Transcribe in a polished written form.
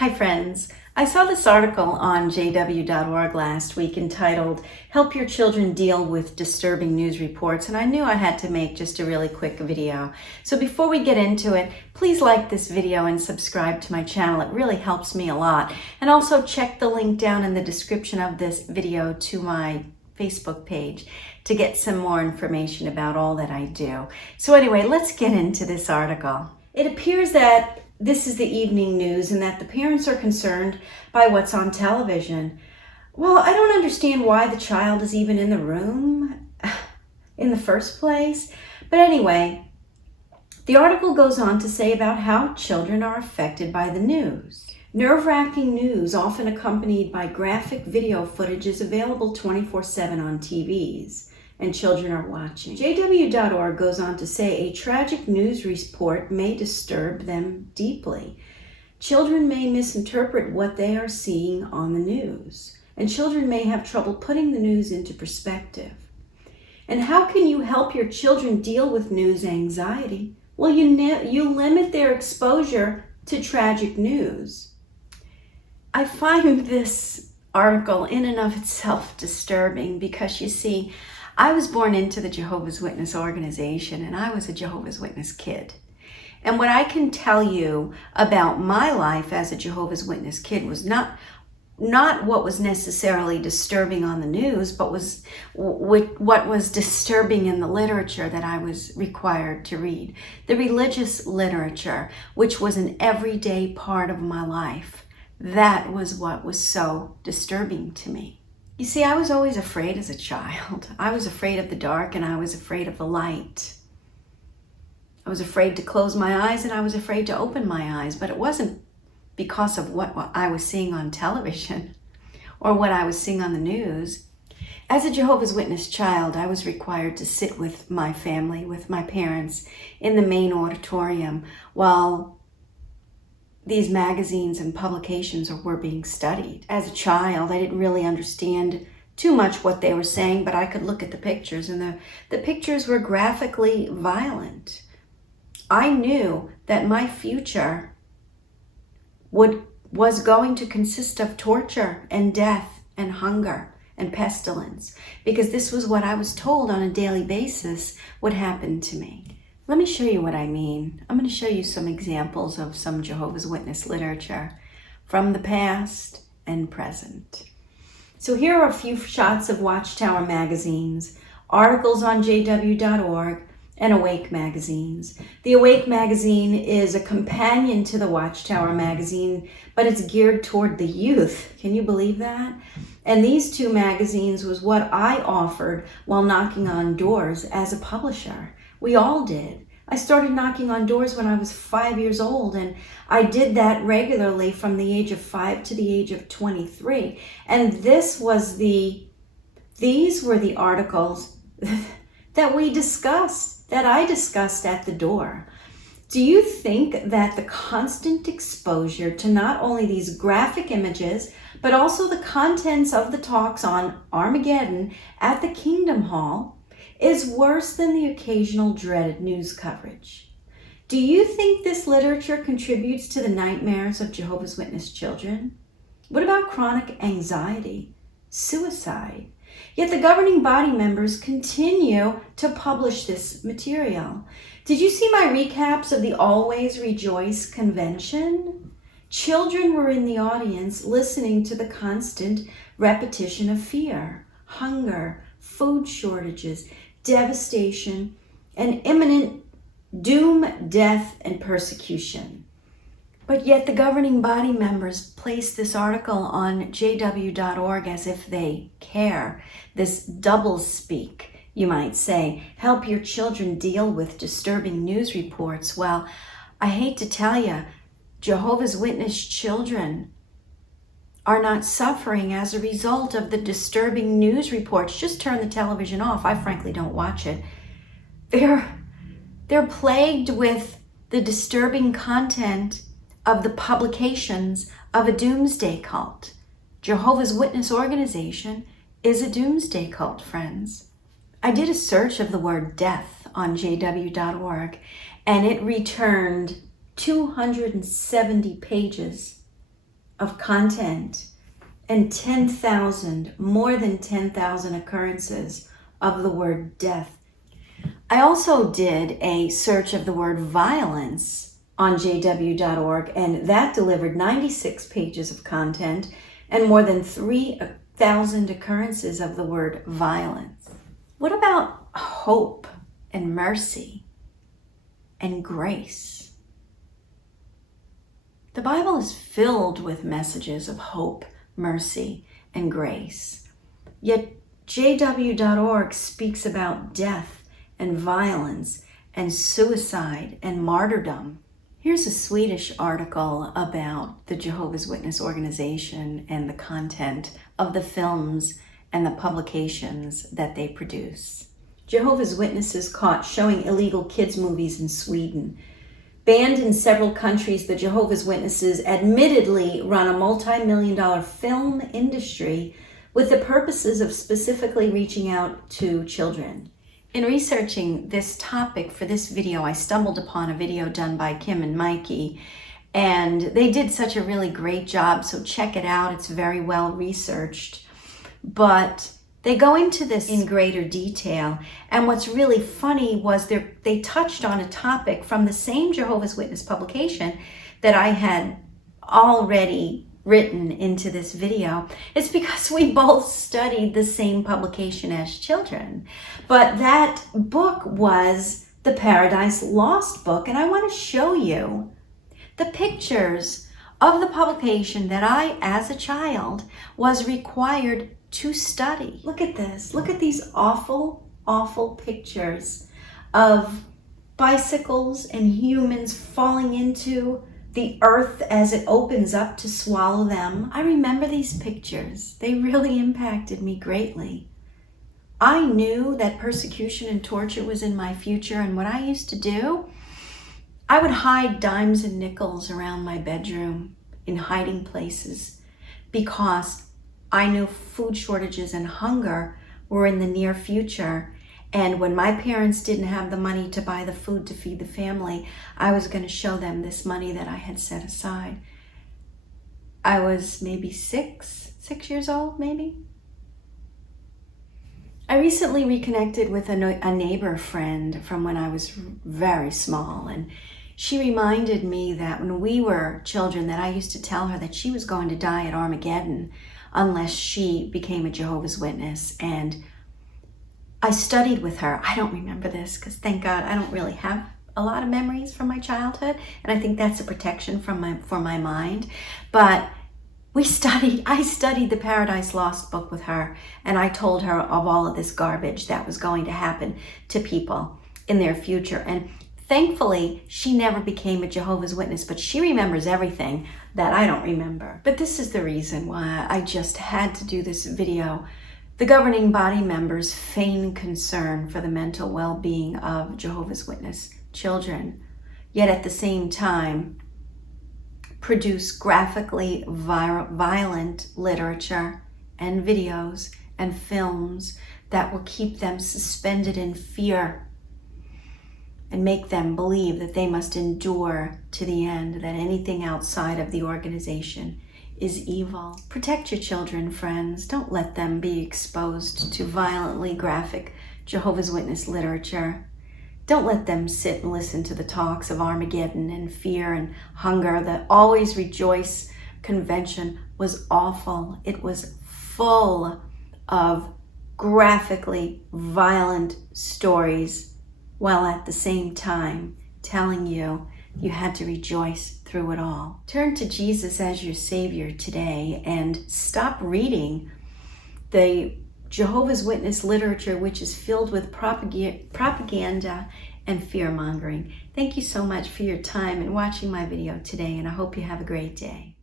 Hi friends, I saw this article on jw.org last week entitled Help Your Children Deal with Disturbing News Reports, and I knew I had to make just a really quick video. So before we get into it, please like this video and subscribe to my channel. It really helps me a lot. And also check the link down in the description of this video to my Facebook page to get some more information about all that I do. So anyway, let's get into this article. It appears that this is the evening news and that the parents are concerned by what's on television. Well, I don't understand why the child is even in the room in the first place. But anyway, the article goes on to say about how children are affected by the news. Nerve-wracking news, often accompanied by graphic video footage, is available 24/7 on TVs, and children are watching. JW.org goes on to say a tragic news report may disturb them deeply. Children may misinterpret what they are seeing on the news, and children may have trouble putting the news into perspective. And how can you help your children deal with news anxiety? Well, you limit their exposure to tragic news. I find this article in and of itself disturbing because, you see, I was born into the Jehovah's Witness organization, and I was a Jehovah's Witness kid. And what I can tell you about my life as a Jehovah's Witness kid was not what was necessarily disturbing on the news, but was what was disturbing in the literature that I was required to read. The religious literature, which was an everyday part of my life. That was what was so disturbing to me. You see, I was always afraid as a child. I was afraid of the dark and I was afraid of the light. I was afraid to close my eyes and I was afraid to open my eyes, but it wasn't because of what I was seeing on television or what I was seeing on the news. As a Jehovah's Witness child, I was required to sit with my family, with my parents, in the main auditorium while these magazines and publications were being studied. As a child, I didn't really understand too much what they were saying, but I could look at the pictures, and the pictures were graphically violent. I knew that my future was going to consist of torture and death and hunger and pestilence, because this was what I was told on a daily basis would happen to me. Let me show you what I mean. I'm going to show you some examples of some Jehovah's Witness literature from the past and present. So here are a few shots of Watchtower magazines, articles on jw.org, and Awake magazines. The Awake magazine is a companion to the Watchtower magazine, but it's geared toward the youth. Can you believe that? And these two magazines was what I offered while knocking on doors as a publisher. We all did. I started knocking on doors when I was 5 years old, and I did that regularly from the age of 5 to the age of 23. And these were the articles that we discussed, that I discussed at the door. Do you think that the constant exposure to not only these graphic images, but also the contents of the talks on Armageddon at the Kingdom Hall is worse than the occasional dreaded news coverage? Do you think this literature contributes to the nightmares of Jehovah's Witness children? What about chronic anxiety, suicide? Yet the governing body members continue to publish this material. Did you see my recaps of the Always Rejoice convention? Children were in the audience listening to the constant repetition of fear, hunger, food shortages, devastation, and imminent doom, death, and persecution. But yet the governing body members place this article on jw.org as if they care. This doublespeak, you might say. Help your children deal with disturbing news reports. Well, I hate to tell you, Jehovah's Witness children are not suffering as a result of the disturbing news reports. Just turn the television off. I frankly don't watch it. They're plagued with the disturbing content of the publications of a doomsday cult. Jehovah's Witness organization is a doomsday cult, friends. I did a search of the word death on jw.org, and it returned 270 pages of content and more than 10,000 occurrences of the word death. I also did a search of the word violence on jw.org, and that delivered 96 pages of content and more than 3,000 occurrences of the word violence. What about hope and mercy and grace? The Bible is filled with messages of hope, mercy, and grace. Yet jw.org speaks about death and violence and suicide and martyrdom. Here's a Swedish article about the Jehovah's Witness organization and the content of the films and the publications that they produce. Jehovah's Witnesses caught showing illegal kids' movies in Sweden. Banned in several countries, the Jehovah's Witnesses admittedly run a multi-million-dollar film industry with the purposes of specifically reaching out to children. In researching this topic for this video, I stumbled upon a video done by Kim and Mikey, and they did such a really great job, so check it out. It's very well researched. But they go into this in greater detail, and what's really funny was they touched on a topic from the same Jehovah's Witness publication that I had already written into this video. It's because we both studied the same publication as children. But that book was the Paradise Lost book, and I want to show you the pictures of the publication that I, as a child, was required to study. Look at this. Look at these awful, awful pictures of bicycles and humans falling into the earth as it opens up to swallow them. I remember these pictures. They really impacted me greatly. I knew that persecution and torture was in my future, and what I used to do, I would hide dimes and nickels around my bedroom in hiding places because I knew food shortages and hunger were in the near future. And when my parents didn't have the money to buy the food to feed the family, I was going to show them this money that I had set aside. I was maybe six years old, maybe. I recently reconnected with a neighbor friend from when I was very small, and she reminded me that when we were children that I used to tell her that she was going to die at Armageddon unless she became a Jehovah's Witness. And I studied with her. I don't remember this because, thank God, I don't really have a lot of memories from my childhood, and I think that's a protection for my mind. But I studied the Paradise Lost book with her, and I told her of all of this garbage that was going to happen to people in their future. And thankfully, she never became a Jehovah's Witness, but she remembers everything that I don't remember. But this is the reason why I just had to do this video. The governing body members feign concern for the mental well-being of Jehovah's Witness children, yet at the same time produce graphically violent literature and videos and films that will keep them suspended in fear and make them believe that they must endure to the end, that anything outside of the organization is evil. Protect your children, friends. Don't let them be exposed to violently graphic Jehovah's Witness literature. Don't let them sit and listen to the talks of Armageddon and fear and hunger. The Always Rejoice convention was awful. It was full of graphically violent stories, while at the same time telling you you had to rejoice through it all. Turn to Jesus as your Savior today and stop reading the Jehovah's Witness literature, which is filled with propaganda and fear-mongering. Thank you so much for your time and watching my video today, and I hope you have a great day.